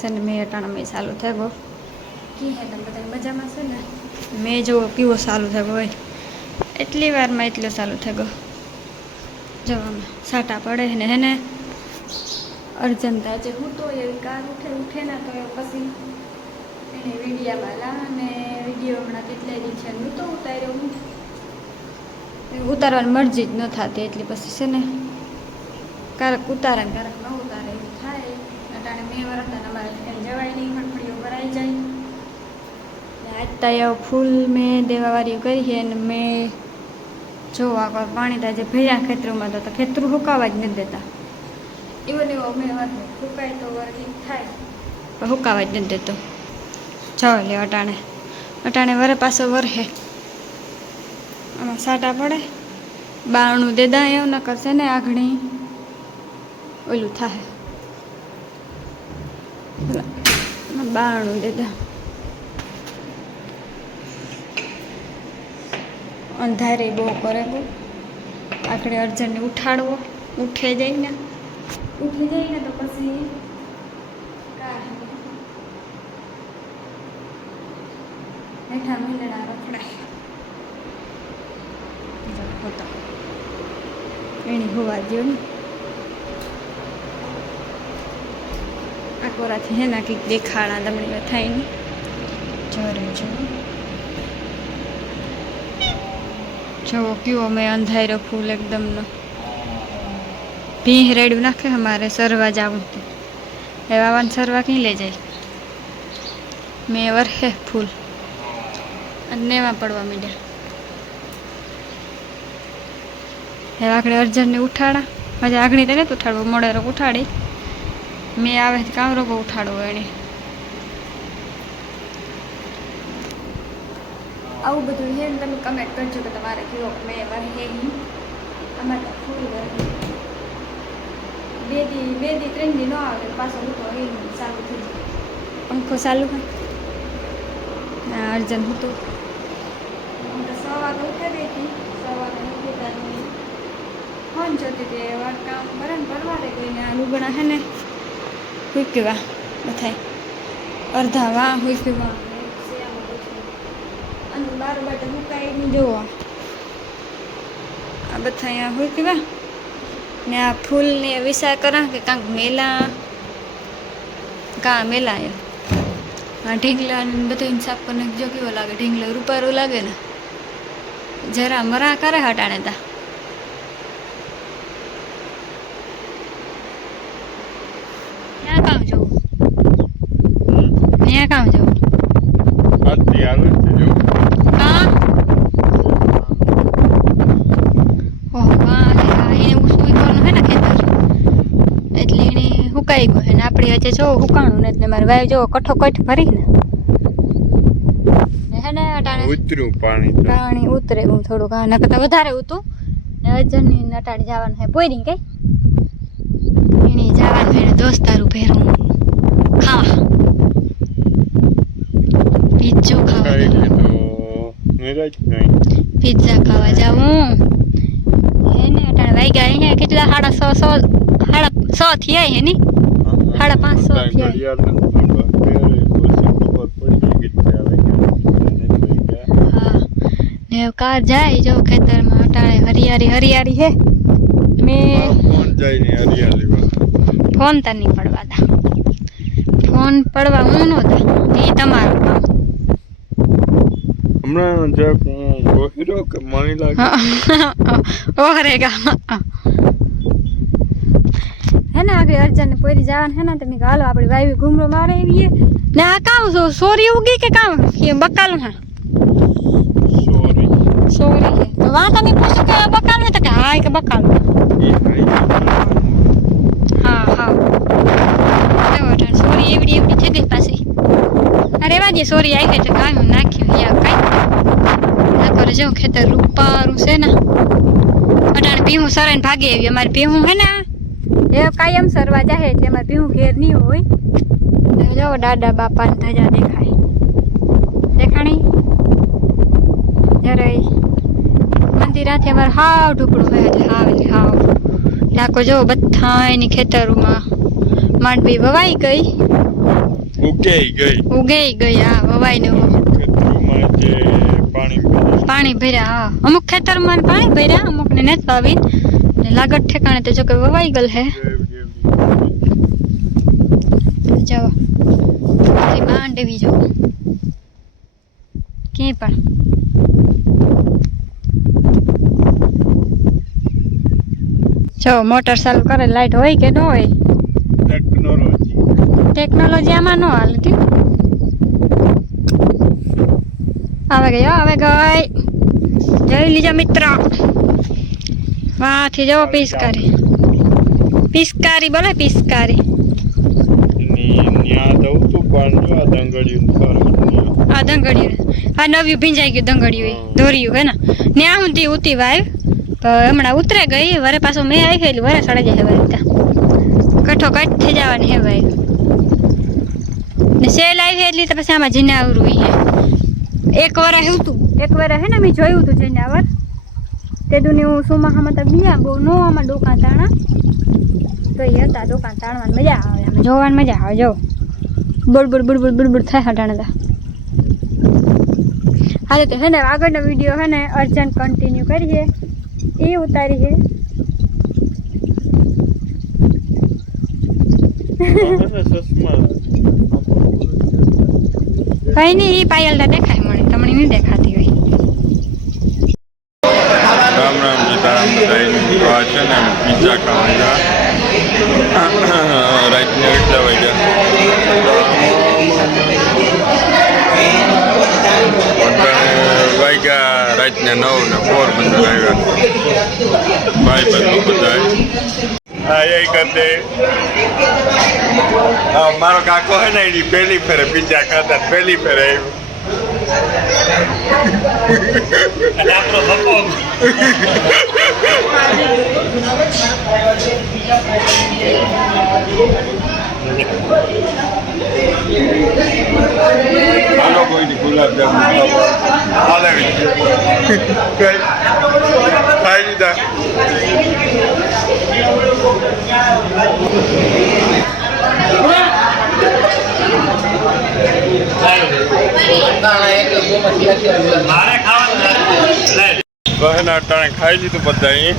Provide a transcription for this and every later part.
છે ને મેં અટાણા મેં ચાલુ થઈ ગયો કી હે તમે બધા મજામાં છે ને મેં જો કેવો ચાલુ થઈ ગયો હોય એટલી વારમાં એટલો ચાલુ થઈ ગયો જો આમાં સાટા પડે ને હેને અર્જનતા જે હું તો એવી કાર ઉઠે ના તો પછી એને વિડીયામાં લા ને વિડીયો હમણાં કેટલા દી છે હું તો ઉતાર્યો હું ઉતારવાની મરજી જ ન થતી એટલે પછી છે ને ક્યારેક ઉતારે ને ક્યારેક ન ઉતારે એવું થાય અટાણે મેં વરસતા અમારે ક્યાંય જવાય નહીં ખડખડીઓ ભરાઈ જાય ને આજ ત્યાં ફૂલ મેં દેવાવાળી કરી છે ને મેં જોવા કર પાણી તાજે ભેજા ખેતરોમાં તો ખેતરું હુકાવા જ નથી દેતા એવો ને એવો મેં વાર હુકાય તો વાર ઠીક થાય પણ હુકાવા જ નથી દેતો જાઓ લે અટાણે વરે પાછો વરહે આમાં સાટા પડે બારણું દેદા એવું ન કરશે ને આગણી ઓલું થાય બારણું દેદા અંધારે બહુ કરે બહુ આખડે અર્જનને ઉઠાડવો ઉઠી જાય ને તો પછી હેઠા મીંડણા રખડાય એની હોવા દો ને આકોરાથી હે ના કંઈક દેખાડા દમણી થાય ને જોરે જો કયો મેં અંધાર્યો ફૂલ એકદમનો ભીહ રેડું નાખે અમારે સરવા જવું એ વાવાને સરવા ક્યાં લઈ જાય મેં વરહે ફૂલ અને નેવા પડવા માંડ્યા હવે આખડે અર્જનને ઉઠાડા હજે આગળ તેને તો ઉઠાડવો મોડે રોગ ઉઠાડી મેં આવે કામ રોગો ઉઠાડવો એને આવું બધું હે તમે કમેન્ટ કરજો કે તમારે કયો મેં વરહે અમારે તો ફૂલ વરહે બે દી 3 દી ન આવે પાછો ઉઠો એ ચાલુ થઈ જાય પંખો ચાલુ હોય અર્જન હતું હું તો 6 વાગે ઉઠી ગઈ હતી 6 વાગે ઉઠી ફોન જોતી હતી એવા કામ કરે ને કરવા દે કોઈને આ લુગણા હે ને હુકવા બધાય અડધા વાહ હુકવા અને બાર બાટે હુકાઈ નહીં જોવો આ બધા અહીંયા હુકવા ને આ ફૂલને વિચાર કરા કે કાંક મેલા મેલા આ ઢીંગલા બધું સાફ કરીને જો કેવો લાગે ઢીંગલો રૂપારો લાગે ને જરા મરા કરે હટાણે તા ક્યાં કામ જવું ક્યાં કામ જવું હુકાઈ ગયો ને આપણે હજે જો હુકાણું ને એટલે મારે વાય જો કઠો કઠ ભરી ને હે ને અટાણે ઉતર્યું પાણી ઉતરે હું થોડુંક આ નકતા વધારે ઉતું ને અજની નટાડી જવાનું હે પોઈરી કઈ એને જવાનું હે દોસ્તારું ભેરું ખાવા પીઝો ખાવા પિઝા ખાવા જાવું હે ને અટાણે વાગ્યા અહીંયા કેટલા 6:30 થી આય હે ની 5:30 થી આય હા ને કાર જાય જો ખેતરમાં અટાણે હરિયાળી હે મેં ફોન જાય ને હરિયાળી ફોન તો નહીં પડવા દા ફોન પડવા હું નો દા એ તમારું કામ હમણાં જે ગોહિરો કે મણી લાગે ઓહરેગા है ना आगे अर्जन पोरी जवान है ना तो मैं हालो अपनी वाई घूमरो मारे ये ने आ काम सोरी उगी के काम ये बकाल है सोरी है तो वहां तो नहीं पूछ के बकाल में तो हाय के बकाल हां तो सोरी एवडी थे गई पासी अरे वाजी सोरी आई गई तो काम नाख्यो या काई ना करे जो खेतर रूपारू से ना अटाणे पीहू सरेन भागे आवी हमारी पीहू है ना ये कायम सरवा जाए એટલે અમાર પીહું ઘેર નહીં હોય જો દાદા બાપા ને તાજા દેખાય દેખાણી જરે મંદિરાથી અમાર હાવ ઢુકડું હોય એટલે હાવ લાકો જો બધાયની ખેતરોમાં માંડવી વવાઈ ગઈ ઉગે ગઈ હા વવાઈ ને પાણી ભર્યા હા અમુક ખેતરમાં પાણી ભર્યા અમુક ને નથી પાવી ને લાગત ઠેકાણે તો જો કે વવાઈ ગયેલ હે જાઓ માંડવી જો ક્યાંય પણ જો મોટર ચાલુ કરે લાઈટ હોય કે ન હોય ટેકનોલોજી આમાં ન હાલતી આવે ગઈ જોઈ લીજો મિત્ર વાથી જો પિસ્કારી બોલે પિસ્કારી આ દંગડિયું આ નવ્યું ભીંજાઈ ગયું દંગડિયું દોર્યું હે ને ન્યા સુધી ઉતી વાય તો હમણાં ઉતરે ગઈ વરે પાછો મેં આવી ગયેલી વરે સડે જાય વરે કઠો કટ થઈ જવાની હે ભાઈ ને સેલ આવી એટલી તો પછી આમાં જીનાવરું હે એક વાર હે ને મેં જોયું હતું જીનાવર તે દુની હું સુમાહામાં તો ગયા બહુ નો આમાં ડોકા તાણા તો એ હતા ડોકા તાણવાની મજા આવે આમાં જોવાની મજા આવે જો બુડબુડ થાય હટાણતા હાલે તો હે ને આગળનો વિડીયો હે ને અર્જન્ટ કન્ટિન્યુ કરીએ એ ઉતારી છે કઈ નહીં એ પાયલતા દેખાય મળે તમને નહીં દેખાતી હોય રામ સીતારામ છે ને પીઝા ખાવા રાતને એટલા વાગ્યા રાતના 9 ને 4 બંદર આવ્યા ભાઈ બંધુ બધા હા એ કરતે મારો કાકો હે ને એની પહેલી ફેરે પીઝા ખાતા પહેલી ફેરે આવ્યું કોઈ નહીં ગુલાબ જામુન ખાઈ લીધા ખાઈ લીધું બધા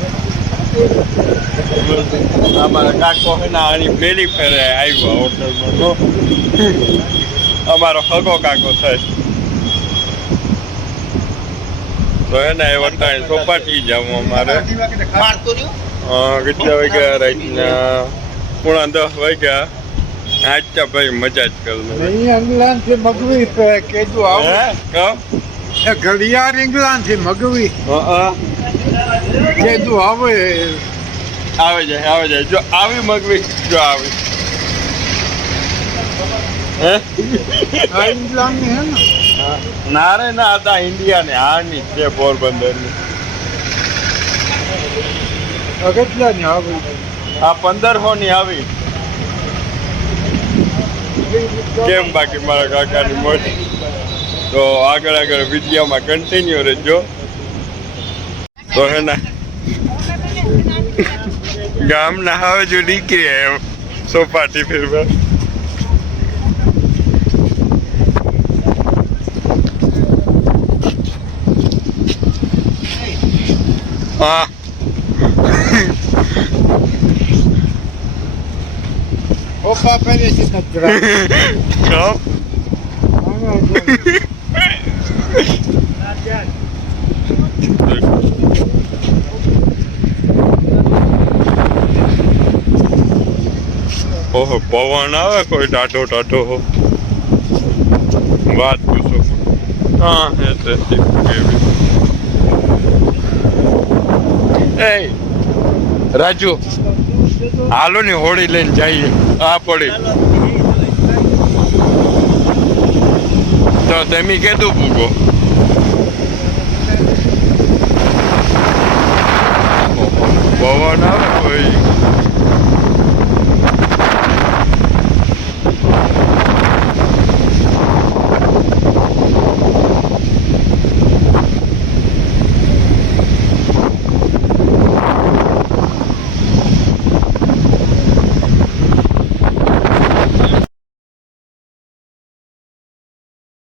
અમારા કાકો હે ના આની પહેલી ફેરે આવ્યો હોટલમાં તો અમારો હગો કાકો થાય તો હે ને એ વટાણી ચોપાટી જાઉં અમારે કેટલા વાગ્યા રાતના 9:30 વાગ્યા આજ ભાઈ મજા જ કરું इंग्लैंड से मगवी पे केदू आओ घड़ियाल इंग्लैंड से मगवी केदू आवे જાય જો આવી મગવી જો આવી इंग्लैंड में है ना ના રે ના હતા ઇન્ડિયા ને હારની છે પોરબંદર ની કેટલા ની આવે આ 1500 ની આવી કેમ બાકી મારા કાકાની મોજ તો આગળ વિડીયોમાં કન્ટિન્યુ રહેજો તો હે ને ગામના હવે જો નીકળી એમ સોપાટી ફેરવા હા ઓપા પહેલે છે નજરા કમ ઓહો પવન આવે કોઈ ટાઢો વાત પૂછો હા એ રાજુ હાલો ની હોળી લઈને જઈએ આ પડી તો તમે કીધું ભૂગો પવન આવે કોઈ